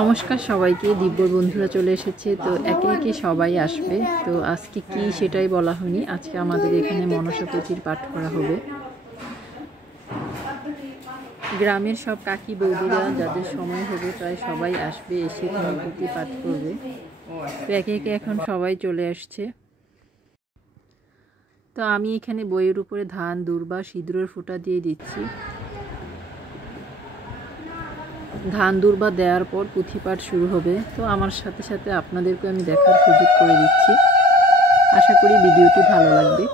নমস্কার সবাইকে। দিব্যর বন্ধুরা চলে এসেছে, তো একে একে সবাই আসবে। তো আজকে কি সেটাই বলা হয়নি। আজকে আমাদের এখানে মনসা পুঁথির পাঠ করা হবে। গ্রামের সব কাকি বৌদিরা যাদের সময় হবে প্রায় সবাই আসবে, এসে এখানে পুঁথি পাঠ করবে। তো একে একে এখন সবাই চলে আসছে। তো আমি এখানে বইয়ের উপরে ধান দূর্বা সিঁদুরের ফোঁটা দিয়ে দিচ্ছি। ধান দূর্বা দেওয়ার পর পুঁথিপাঠ শুরু হবে। তো আমার সাথে সাথে আপনাদেরকে আমি দেখার সুযোগ করে দিচ্ছি। আশা করি ভিডিওটি ভালো লাগবে।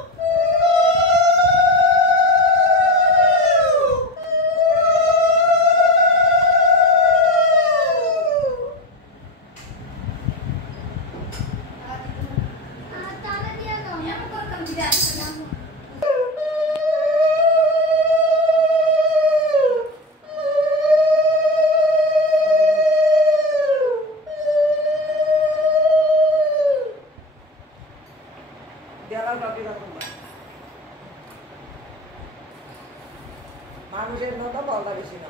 মানুষের মতো বলটা বেশি না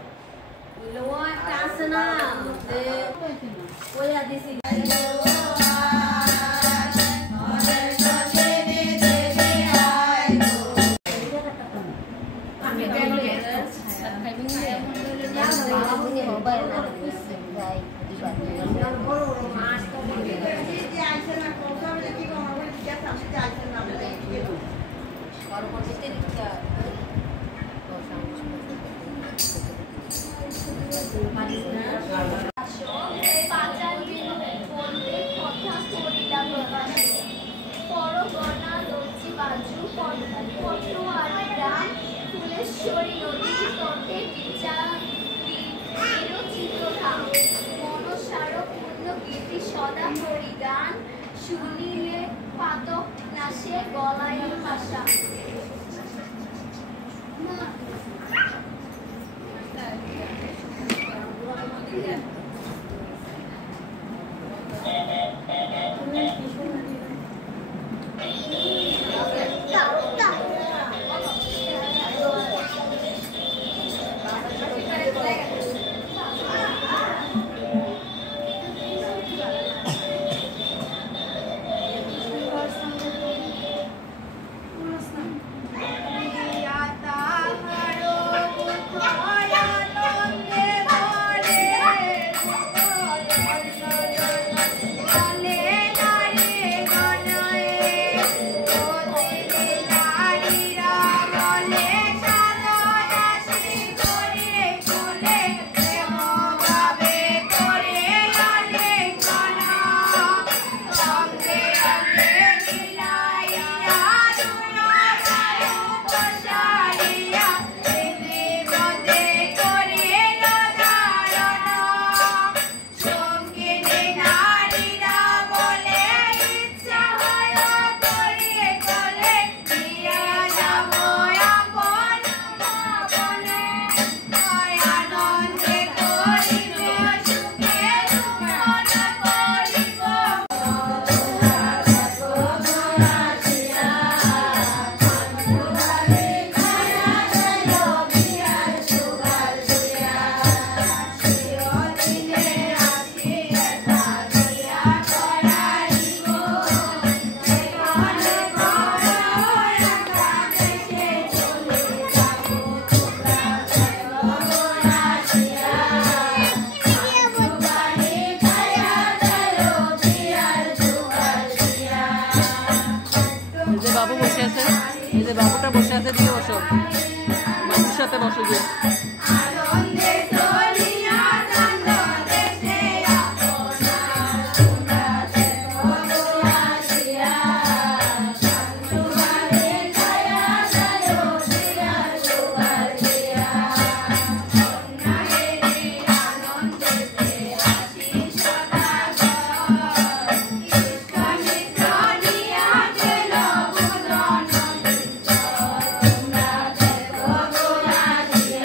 শুনিলে পাতক নাশে গলায় ভাষা বাবু বসে আছে, এই যে বাবুটা বসে আছে, দিয়ে বসো, বাবুর সাথে বসো যে।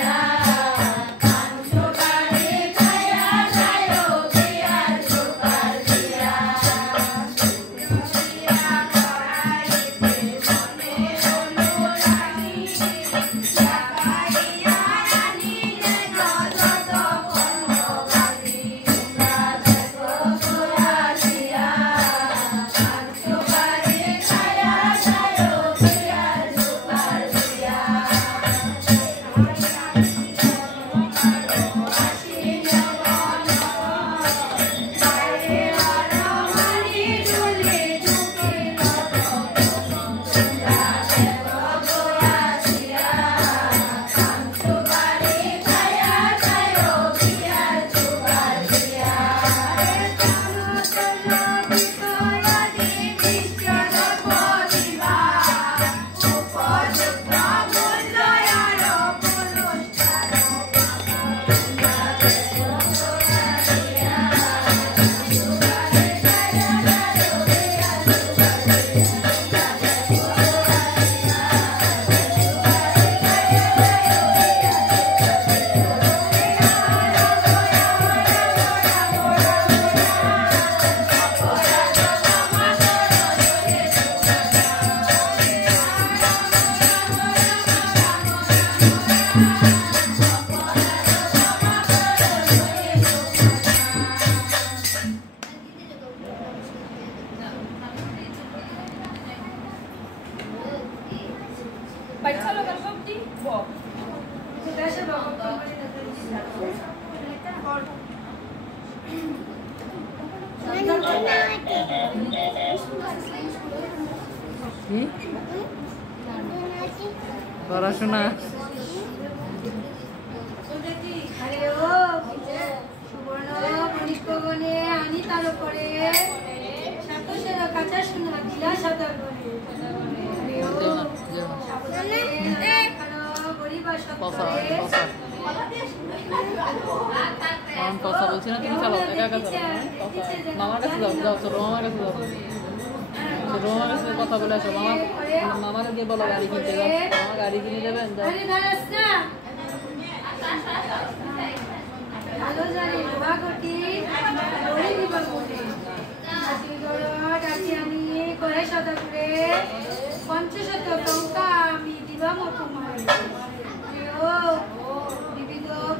Yeah. পড়াশোনা কথা বলছি না, তুমি চালাও, একা একা চালাও। মামার কাছে যাও, যাও ছোট মামার কাছে যাও, ছোট মামার কাছে কথা বলে আসো। মামাকে গিয়ে বলো গাড়ি কিনতে যাও, মামা গাড়ি কিনে দেবেন।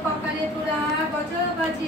পকারে পুরা বছর বাজি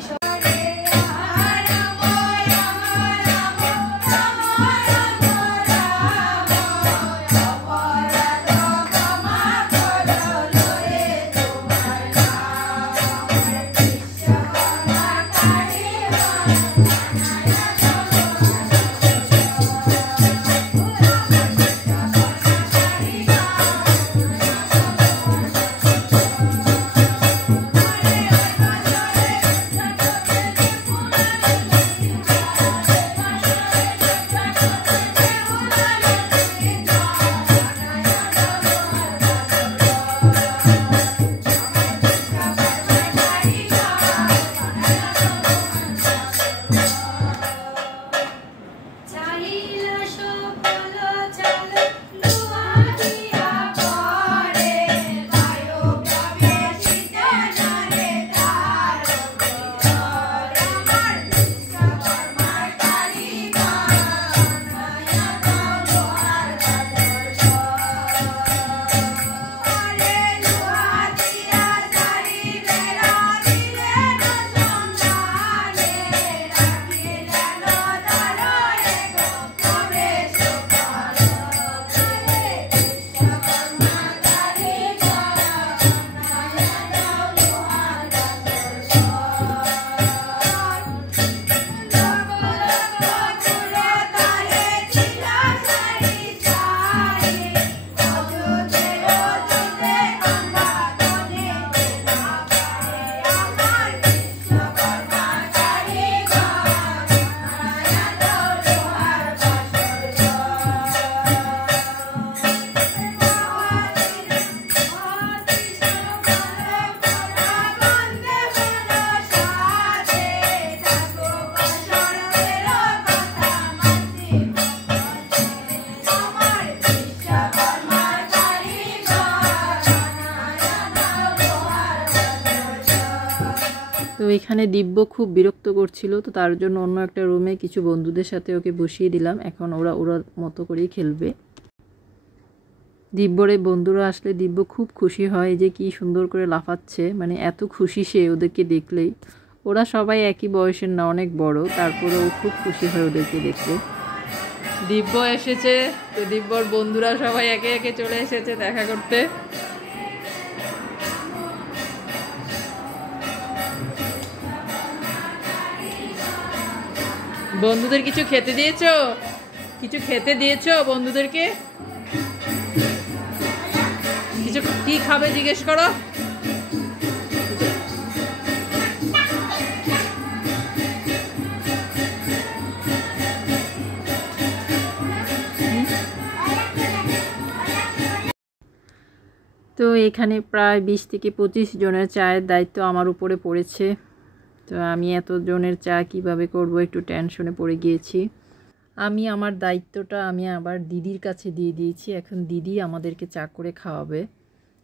তো এখানে দিব্য খুব বিরক্ত করছিল, তো তার জন্য অন্য একটা রুমে কিছু বন্ধুদের সাথে ওকে বসিয়ে দিলাম। এখন ওরা ওরা মতো করেই খেলবে। দিব্যরে বন্ধুরা আসলে দিব্য খুব খুশি হয় যে কি সুন্দর করে লাফাচ্ছে, মানে এত খুশি সে ওদেরকে দেখলেই। ওরা সবাই একই বয়সের না, অনেক বড়, তারপরে ও খুব খুশি হয় ওদেরকে দেখলে। দিব্য এসেছে, তো দিব্যর বন্ধুরা সবাই একে একে চলে এসেছে দেখা করতে। বন্ধুদের কিছু খেতে দিয়েছো? কিছু খেতে দিয়েছো বন্ধুদেরকে? কিছু কি খাবে জিজ্ঞেস করো। তো এখানে প্রায় 20 থেকে 25 জনের চায়ের দায়িত্ব আমার উপরে পড়েছে। তো আমি এতজনের চা কিভাবে করব একটু টেনশনে পড়ে গিয়েছি। আমি আমার দায়িত্বটা আমি আবার দিদির কাছে দিয়ে দিয়েছি। এখন দিদি আমাদেরকে চা করে খাওয়াবে।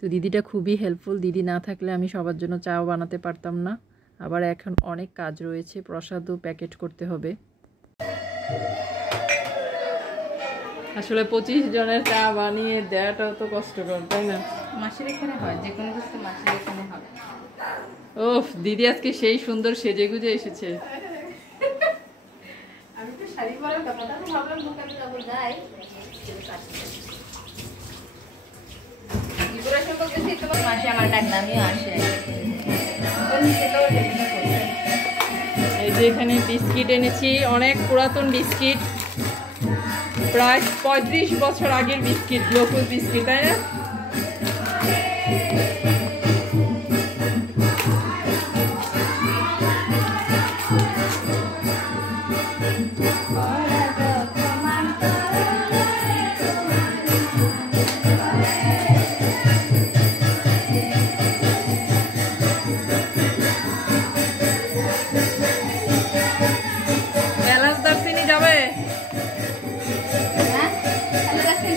তো দিদিটা খুবই হেল্পফুল। দিদি না থাকলে আমি সবার জন্য চাও বানাতে পারতাম না। আবার এখন অনেক কাজ রয়েছে, প্রসাদও প্যাকেট করতে হবে। আসলে 25 জনের চা বানিয়ে দেওয়াটাও তো কষ্টকর, তাই না? মাসির এখানে হয়, যে কোনো কিছু মাসির এখানে হবে। ওফ, দিদি আজকে সেই সুন্দর সেজে গুজে এসেছে। আমি তো শাড়ি পরার কথাটা তো ভাবলাম দোকানে যাবো, যাই ডিকোরেশন করতেছি, তোমার মাসি আমার ডাক নামিয়ে আসে। এই যে এখানে বিস্কিট এনেছি, অনেক পুরাতন বিস্কিট, প্রায় 35 বছর আগের বিস্কিট, লোকাল বিস্কিট, তাই না?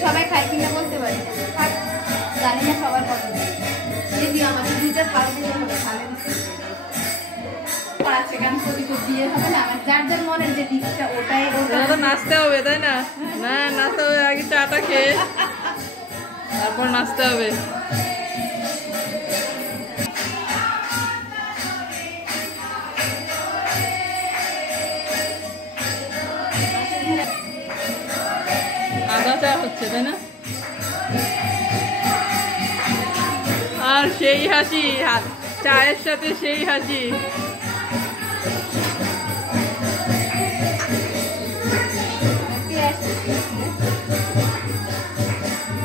সবাই খাই কিনা বলতে পারি, জানি না সবার কথা। দিদি আমার দুইটা থাল দিতে হবে, থালে আছে গান প্রতি দিয়ে হবে না, আমার যার যার মনের যে দিকটা ওটাই ওটা তো নাচতে হবে, তাই না? না, নাচতে হবে আগে, চাটা খেয়ে তারপর নাচতে হবে। আদা চা হচ্ছে, তাই না? আর সেই হাসি, চায়ের সাথে সেই হাসি।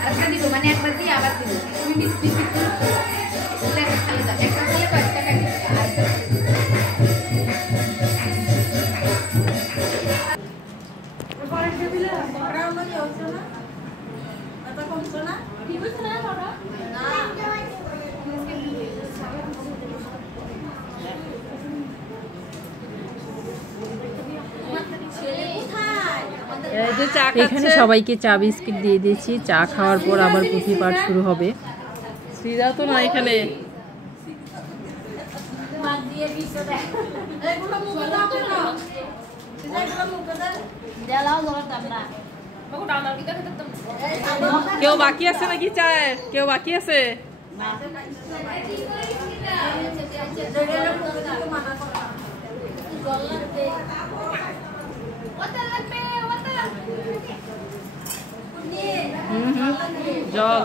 আরেকটা দিব, মানে একবার দিয়ে আবার দিব, তুমি বিস্কিট খালি দাও, একটা খালে কয়েক টাকা এখানে সবাইকে চা বিস্কিট দিয়ে দিয়েছি। চা খাওয়ার পর আবার পুঁথি পাঠ শুরু হবে। শ্রীরা তো না এখানে। কেউ বাকি আছে নাকি চায়ের? কেউ বাকি আছে? জল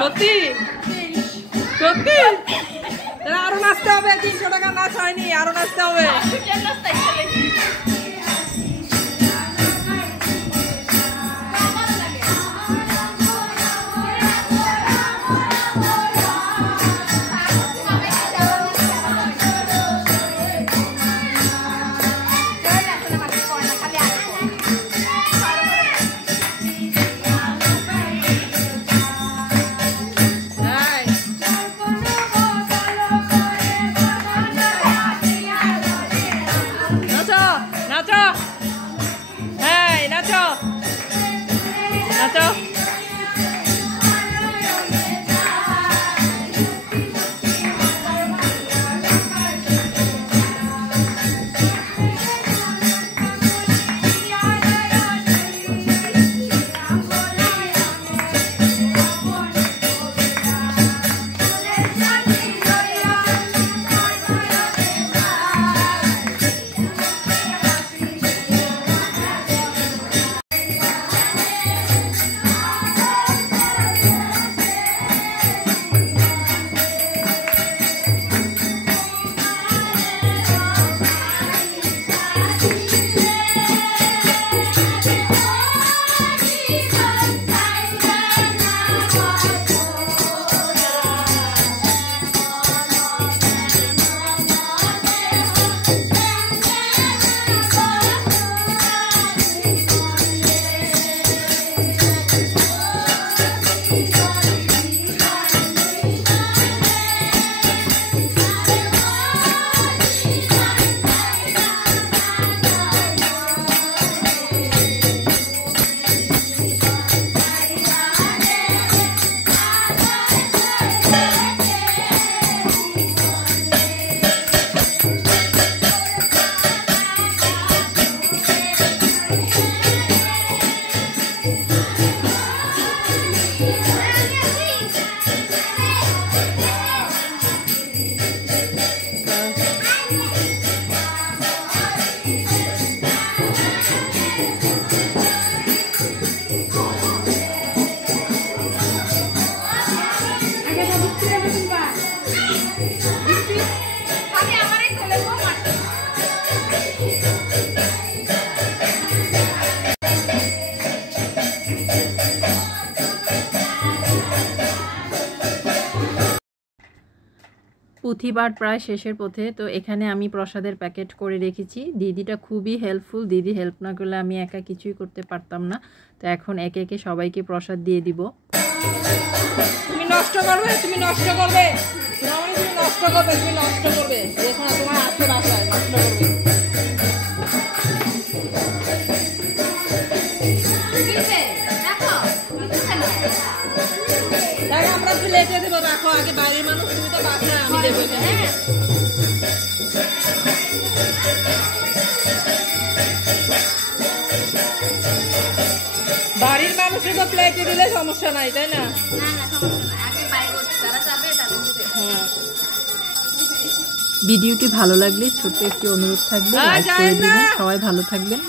সত্যি সত্যি আরো নাচতে হবে 300 টাকা নাচ হয়নি আরো নাচতে হবে পুঁথিপাঠ প্রায় শেষের পথে। তো এখানে আমি প্রসাদের প্যাকেট করে রেখেছি। দিদিটা খুবই হেল্পফুল, দিদি হেল্প না করলে আমি একা কিছুই করতে পারতাম না। তো এখন একে একে সবাইকে প্রসাদ দিয়ে দিব। তুমি নষ্ট করবে, তুমি নষ্ট করবে, তুমি নষ্ট করবে, তুমি নষ্ট করবে, দেখো না তোমার হাতে বাসায় নষ্ট করবে। আমরা প্লেটে দেবো, রাখো আগে, বাইরের মানুষ, তুমি তো বাসায়, আমি দেবো এখানে। বাড়ির মানুষের তো প্লেটে দিলে সমস্যা নাই, তাই না? ভিডিওটি ভালো লাগলে ছোট্ট একটি অনুরোধ থাকবে, লাইক করে দিবেন। সবাই ভালো থাকবেন।